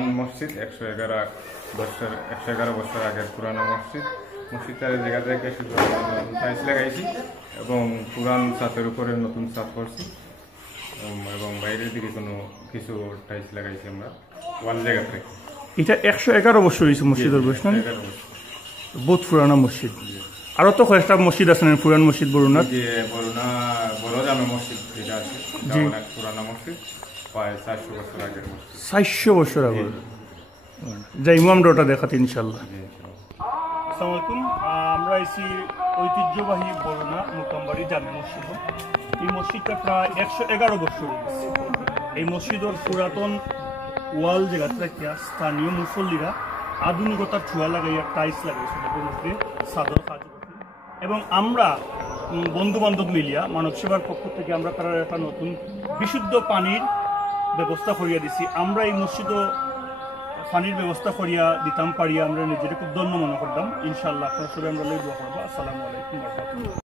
পুরান মসজিদ 111 বছর আগের পুরানো মসজিদ। মসজিদটার জায়গা থেকে শুধু টাইলস লাগাইছি এবং পুরান ছাদের উপরে নতুন ছাদ করছি এবং বাইরের দিকে কিছু টাইলস লাগাইছি আমরা ওয়াল জায়গা থেকে। এটা 111 বছর হয়েছে মসজিদের বয়স না? বহুত পুরানো মসজিদ। আরো তো কয়েকটা মসজিদ আছে না পুরান মসজিদ বরুণা? যে বড় জামে মসজিদ যেটা আছে অনেক পুরানো মসজিদ, প্রায় 400 বছর আগের মসজিদ। 400 বছর আগে যাই আমরা ওটা দেখাতে ইনশাল্লাহ। আসসালামু আলাইকুম। আমরা এসি ঐতিহ্যবাহী বরুণা মোকামবাড়ি জামে মসজিদ। এই মসজিদটা প্রায় 111 বছর হয়েছে। এই মসজিদের পুরাতন ওয়াল জায়গা থেকে স্থানীয় মুসল্লিরা আধুনিকতার ছোঁয়া লাগাইয়া টাইলস লাগাইছিল সাদর কাজ করতে। এবং আমরা বন্ধু বান্ধব মিলিয়া মানব সেবার পক্ষ থেকে আমরা তারা একটা নতুন বিশুদ্ধ পানির ব্যবস্থা করিয়া দিছি। আমরা এই মসজিদও পানির ব্যবস্থা করিয়া দিতাম পারিয়া আমরা নিজেরা খুব ধন্য মনে করতাম। ইনশাল্লাহ আপনার সবাই আমরা দোয়া করবো। আসসালামু আলাইকুম।